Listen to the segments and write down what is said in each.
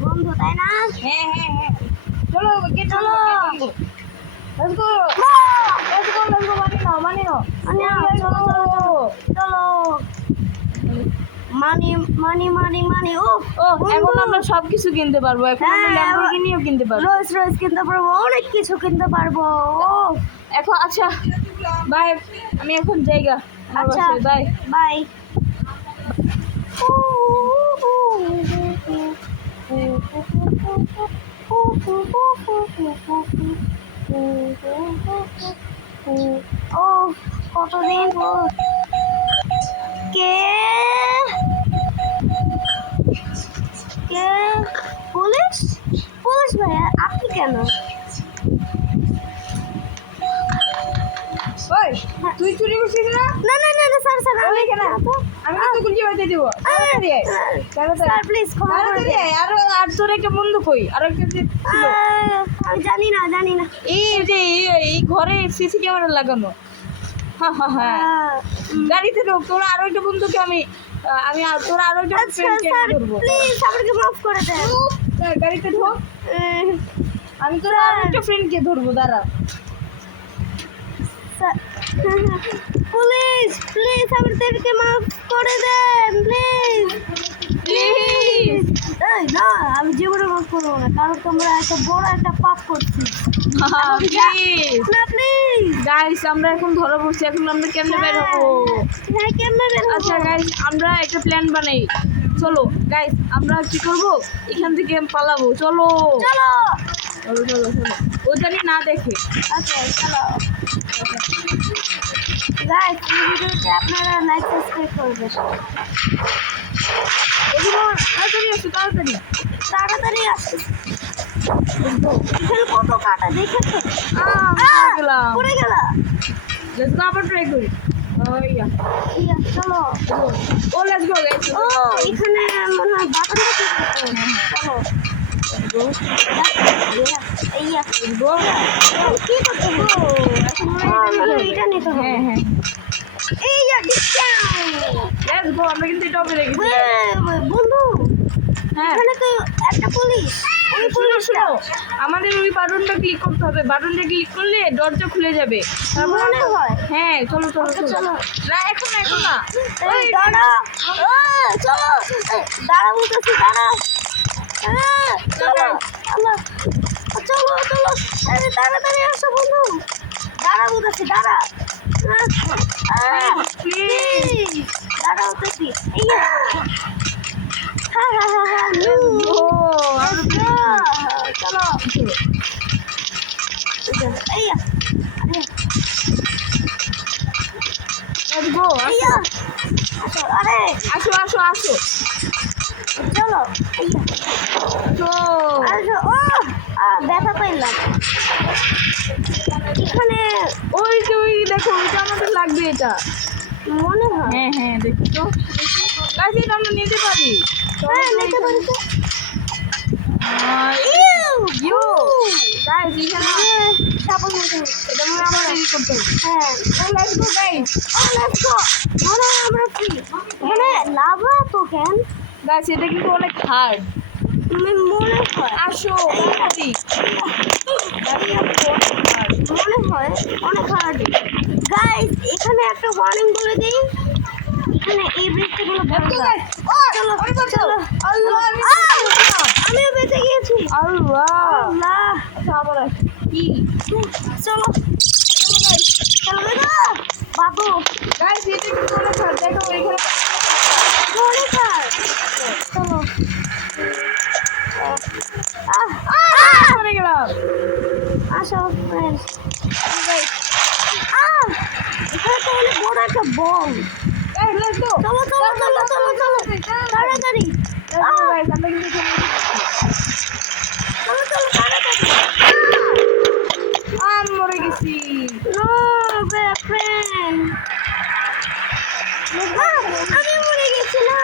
বন্ধু তাই না? হ্যাঁ হ্যাঁ হ্যাঁ চলো চলো। লেটস গো মানি নাও চলো চলো মানি মানি মানি মানি ও ও এখন আমরা সবকিছু কিনতে পারবো এখন আমরা ল্যাম্বরগিনিও কিনতে পারবো রোজ রোজ কিনতে পারবো অনেক কিছু কিনতে পারবো ও এখন আচ্ছা বাই আমি এখন জায়গা আচ্ছা বাই বাই ও কতদিন পর কে কে পুলিশ পুলিশ ভাইয়া আপনি কেন ওই তুই চুরি করছিস না না না না না স্যার স্যার আমি কেন আমি তো গুলি বাজে দেব স্যার প্লিজ ক্ষমা করে দিন আর তোর একটা বন্ধু কই আর একটা যে ছিল আমি জানি না এই যে এই ঘরে সিসি ক্যামেরা লাগানো হ্যাঁ হ্যাঁ হ্যাঁ গাড়িতে ঢোক তোর আরো একটা বন্ধুকে আমি তোর আরো একটা আচ্ছা ফ্রেন্ডকে স্যার ধরবো প্লিজ আমাকে মাফ করে দেন গাড়িতে ঢোক আমি তোর আরো একটা ফ্রেন্ডকে ধরবো দাঁড়া পুলিশ প্লিজ আমাদেরকে মাফ করে দেন প্লিজ প্লিজ এই না আমি জীবনে মাফ করবো না কারণ তোমরা একটা বড় একটা পাপ করছি প্লিজ না প্লিজ গাইস আমরা এখন ধরা পড়ছি এখন আমরা কেমনে বের হবো হ্যাঁ কেমনে বের হবো? আচ্ছা গাইস আমরা একটা প্ল্যান বানাই চলো গাইস আমরা কি করব এখান থেকে পালাবো চলো চলো চলো চলো চলো ও জানি না দেখে আচ্ছা চলো গাইস এই ভিডিওতে আপনারা লাইক সাবস্ক্রাইব করবেন এগুলো তাড়াতাড়ি আসো তাড়াতাড়ি তাড়াতাড়ি আসো এখানে কত কাটা দেখেছো গেলাম পড়ে গেলা লেটস গো আবার ট্রাই করি ইয়া ইয়া চলো ও লেটস গো গাইস ও এখানে মনে হয় বাটন আছে চলো ইয়া গো কি করছো এটা নিতে হবে হ্যাঁ হ্যাঁ এই ডিসকাউন্ট লেটস গো আমরা কিন্তু এটা পেরে গেছি বন্ধু হ্যাঁ এখানে তো একটা পুলিশ ওই পুলিশ শোনো আমাদের ওই বাটনটা ক্লিক করতে হবে বাটনটা ক্লিক করলে দরজা খুলে যাবে মনে হয় হ্যাঁ চলো চলো আচ্ছা, চলো চলো। না এখন না এই দাঁড়া চলো দাঁড়া বলতেছি দাঁড়া চলো আল্লাহ চলো চলো আরে তাড়াতাড়ি আসো বন্ধু দাঁড়া বলতেছি দাঁড়া প্লিজ দাঁড়া বলতেছি এই হ্যাঁ হ্যাঁ হ্যাঁ হ্যাঁ চলো এই লেটস গো আরে আসো আসো আসো চলো তো আসো ও ব্যথা পাইলাম এখানে ওই যে ওই দেখো এটা আমাদের লাগবে এটা মনে হয় হ্যাঁ হ্যাঁ দেখি তো গাইস এটা আমরা নিতে পারি হ্যাঁ নিতে পারি তো ইউ গাইস এখানে সাপোর্ট নিতে হবে এটা মনে হয় আমাদের করতে হবে হ্যাঁ লেটস গো গাইস লেটস গো মনে হয় আমরা কি মানে লাভা তো কেন গাইস এটা কিন্তু অনেক হার্ড মনে হয় আসো তাড়াতাড়ি মনে হয় অনেক হার্ড গাইস এখানে একটা ওয়ার্নিং বলে দিই এখানে এই বৃষ্টিগুলো চলো চলো আল্লাহ আমিও বেঁচে গিয়েছি আল্লাহ আল্লাহ আবার কি চলো চলো না বাবু গাইস এটা কিন্তু অনেক হার্ড দেখো এখানে অনেক হার্ড চলো পড়ে গেলাম আসো ফ্রেন্ডস এখানে তো অনেক বড় একটা বম গাইস লেটস গো চলো চলো চলো চলো চলো তাড়াতাড়ি গাইস আমরা কিন্তু এখানে চলো চলো তাড়াতাড়ি আমি মরে গেছি নো ফ্রেন্ড আমি মরে গেছি না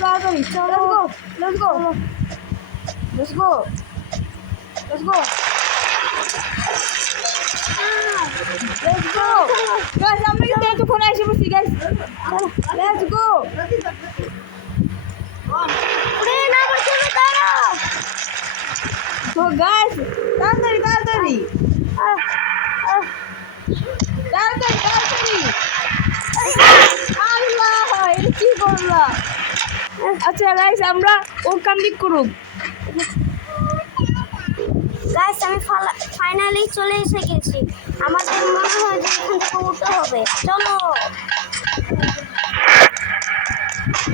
তাড়াতাড়ি let's go let's go let's go let's go let's go guys আমরা কিন্তু এতক্ষণ এসে পড়ছি গাইস লেটস গো ফ্রেন্ড আমার তো গাইস তাড়াতাড়ি তাড়াতাড়ি আহ, আহ, তাড়াতাড়ি তাড়াতাড়ি আল্লাহ এটা কি করলাম আচ্ছা গাইস আমরা ও কমপ্লিট করুক গাইস আমি ফাইনালি চলে এসে গেছি আমাদের মনে হয় যে এখান থেকে উঠতে হবে চলো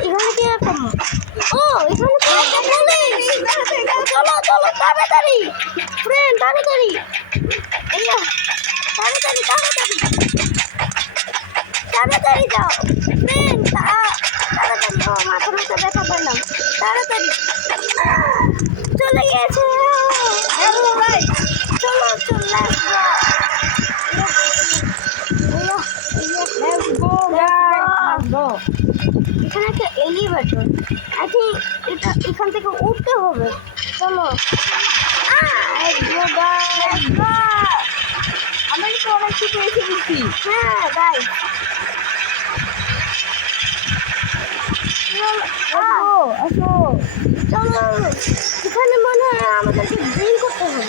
এখানে কি রকম ও এখানে তো পুলিশ চলো চলো তাড়াতাড়ি ফ্রেন্ড তাড়াতাড়ি এইয়া তাড়াতাড়ি তাড়াতাড়ি তাড়াতাড়ি যাও ফ্রেন্ড তাড়াতাড়ি ও মাথা ব্যথা পেলাম তাড়াতাড়ি চলে গেছে ভাই চলো চলো লেটস গো গাইস গো এখানে একটা এলিভেটর আই থিঙ্ক এটা এখান থেকে উঠতে হবে চলো আমরা কিন্তু অনেক কিছু এসে গেছি হ্যাঁ গাইস আসো চলো এখানে মনে হয় আমাদেরকে ড্রিঙ্ক করতে হবে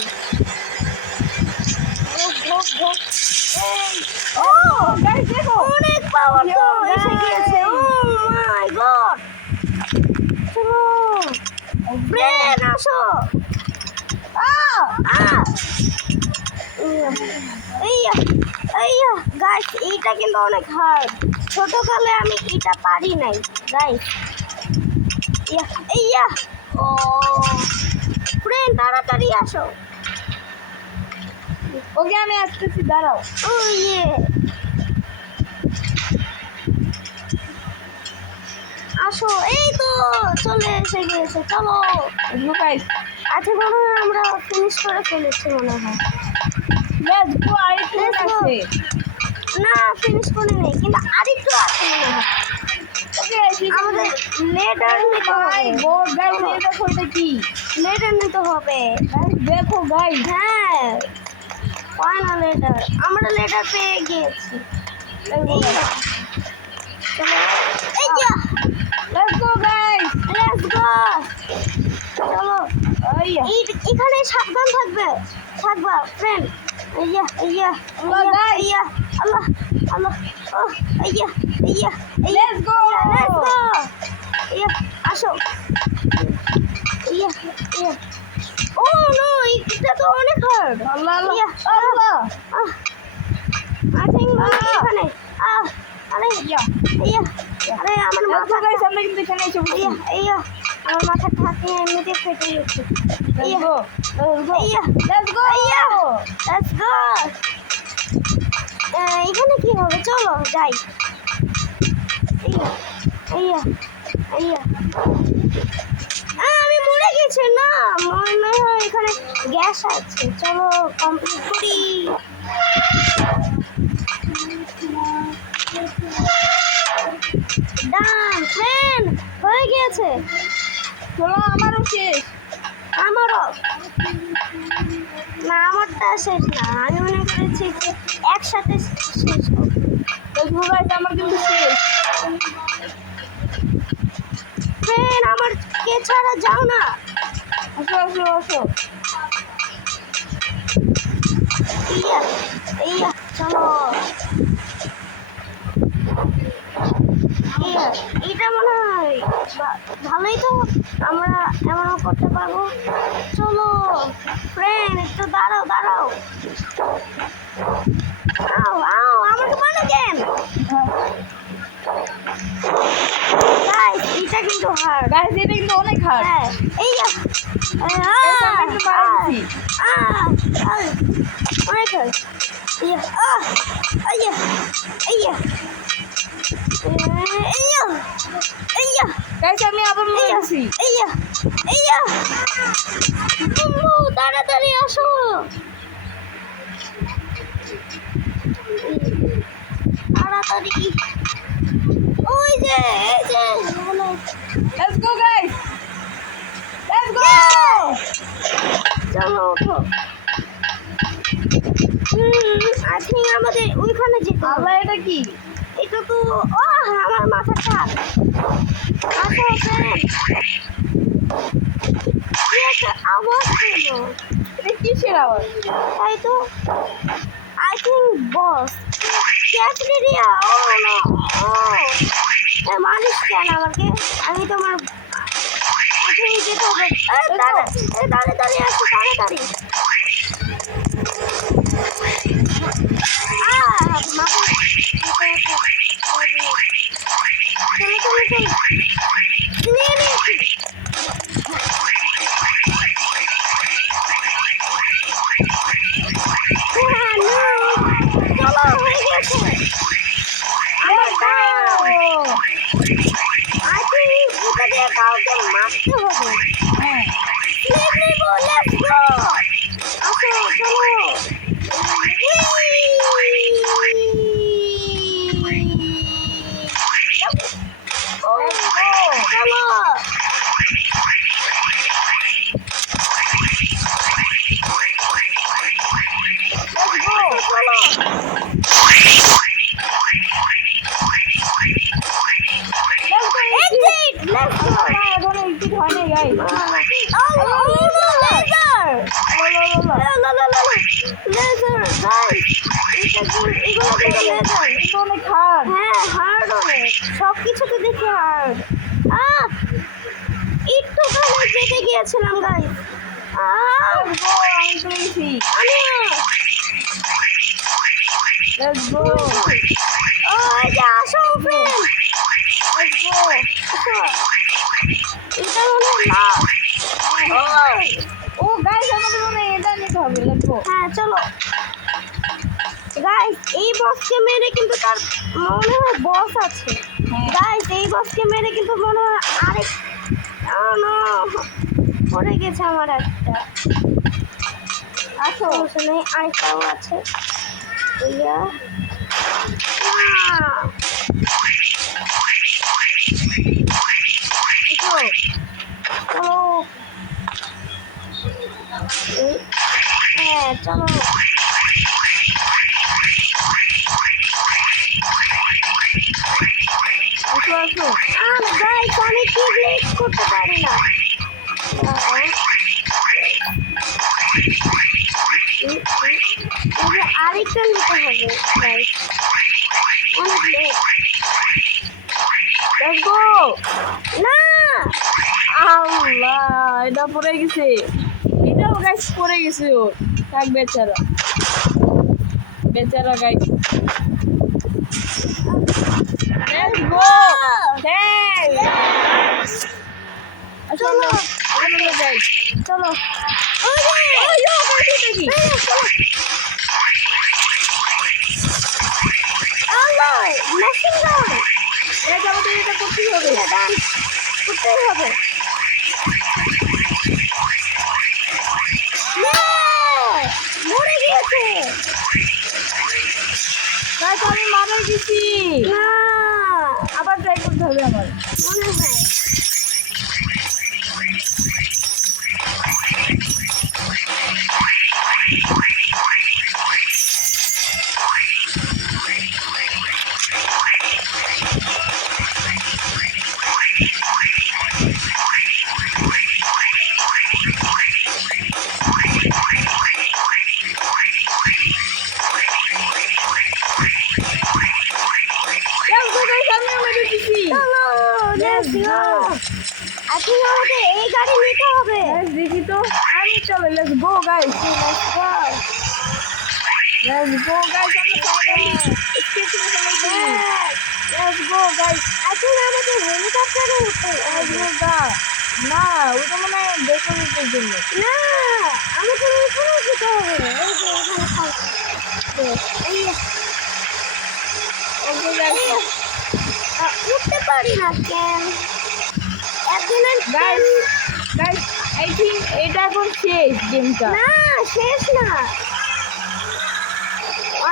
ও গাইস দেখো অনেক পাওয়ার তো এসে গিয়েছে ও মাই গড চলো ব্রেন আসো গাইস এইটা কিন্তু অনেক হার্ড ছোটকালে আমি এটা পারি নাই গাইস ও ফ্রেন্ড তাড়াতাড়ি আসো ওকে আমি আসতেছি দাঁড়াও ও ইয়ে আসো এই তো চলে এসে গিয়েছে চলো গাইস আচ্ছা মনে হয় আমরা ফিনিশ করে ফেলেছি মনে হয় লেটস গো আরেকটু Let's go. আছে না ফিনিশ করে নেই কিন্তু আরেকটু আছে মনে হয় ওকে আমাদের লেটার নিতে ভাই হবে গড গাইস এটা করতে কি লেটার নিতে হবে গাইস দেখো গাইস হ্যাঁ ফাইনাল লেটার আমরা লেটার পেয়ে গিয়েছি let's go guys let's go চলো আইয়া এখানে সাবধান থাকবা friend Allah, guys. Allah Allah ও Let's go. লেটস গো আসো ও নো এটা তো অনেক hard Allah Allah Allah I think এখানে আরে ইয়া আরে আমার লেটস গো মাথা গাইস আমরা কিন্তু এখানে এসে পড়ছি আমার মাথা ঠাকে এমনিতে ফেটে গেছে let's go let's go let's গো এখানে কি হবে চলো যাই আমি মরে গেছি না মনে হয় এখানে গ্যাস আছে চলো কমপ্লিট করি ডান ফ্রেন্ড হয়ে গিয়েছে চলো আমারও শেষ আমারও না আমারটা শেষ না আমি মনে করেছি যে একসাথে শেষ হবে লেটস গো গাইস আমার কিন্তু শেষ ফ্রেন্ড আমার কে ছাড়া যাও না আসো আসো আসো চলো এটা মনে হয় ভালোই তো আমরা এমন করতে পারবো চলো ফ্রেন্ড একটু দাঁড়াও আমাকে বলো কেন গাইস এটা কিন্তু হার্ড গাইস এটা কিন্তু অনেক হার্ড হ্যাঁ অনেক হার্ড গাইস আমি আবার মরে গেছি তাড়াতাড়ি আসো তাড়াতাড়ি ওই যে let's go guys let's go চলো ওঠো আই থিঙ্ক আমাদের ওইখানে যেতে হবে আল্লাহ এটা কি এটা তো আমার মাথাটা আসো কি একটা আওয়াজ হলো, এটা কিসের আওয়াজ? তাই তো আই থিঙ্ক বস ক্যাফেটেরিয়া। ও না, ও মালিশ কেন আমাকে, আমি তোমার এখনই যেতে হবে। দাঁড়িয়ে আসো তাড়াতাড়ি। চলো নিয়ে নিয়েছি। চলো হয়ে গেছে আমার দাও। আজকে এটা দিয়ে কাউকে মারতে হবে। হ্যাঁ Let's go! আসো চলো। চলো এখন এক্সিট হয় নাই গাইস। অনেক হার্ড। হ্যাঁ হার্ড অনেক, সবকিছুতে দেখি হার্ড। একটু খানে যেতে গিয়েছিলাম গাইস। আমি পেরেছি। Let's go. এই যে আসো ফ্রেন্ড, লেটস গো। এটা হলো লাভ। ও গাইস আমাদের মনে হয় এটা নিতে হবে। Let's go. হ্যাঁ চলো গাইস, এই বসকে মেরে কিন্তু তার মনে হয় বস আছে। গাইস এই বসকে মেরে কিন্তু মনে হয় আরেক পড়ে গেছে আমার একটা। আসো ওখানে আরেকটাও আছে। ইয়া চলো হ্যাঁ চলো। আসো। গাইস আমি কি ব্লেড করতে পারি না। আরেকটা নিতে হবে গাইস, অনেক লেট। Let's go. না আল্লাহ এটা পড়ে গেছে। এটাও গাইস পড়ে গেছে ওর। থাক বেচারা। বেচারা গাইস। Let's go. থ্যাঙ্কস। চলো চলো গাইস। চলো মেশিন গান আমাদের এটা করতেই হবে। করতেই হবে। মরে গিয়েছে। গাইস আমি মারা গেছি। না আবার ট্রাই করতে হবে আমার। মনে হয় এখন আমাদের এই গাড়ি নিতে হবে। দেখি তো আমি চলো let's go guys. Let's go guys আমরা ফাইনালি স্টেশনে চলে এসেছি। লেটস গো গাইস, এখন আমাদের হেলিকপ্টারে উঠতে হবে। না ওটা মনে হয় ডেকোরেটের জন্য। না আমাদের উপরে উঠতে হবে। এই যে এখানে থাকবে। এই ওকে গাইস উঠতে পারি না কেন? একদিনের গাইস গাইস আই থিংক এটা এখন শেষ গেমটা। না শেষ না,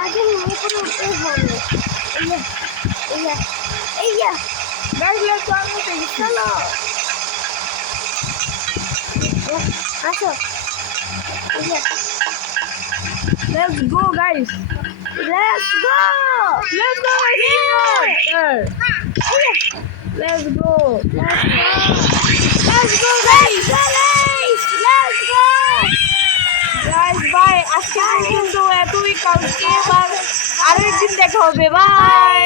আগে উপরে উঠতে হবে। এইয়া গাইস লেটস গো আমি পেয়ে গেছি। চলো আসো। Let's go guys. Let's go let's go let's go let's go guys. Bye, আজকে পর্যন্ত এতই, কালকে বা আরো একদিন দেখা হবে, বাই।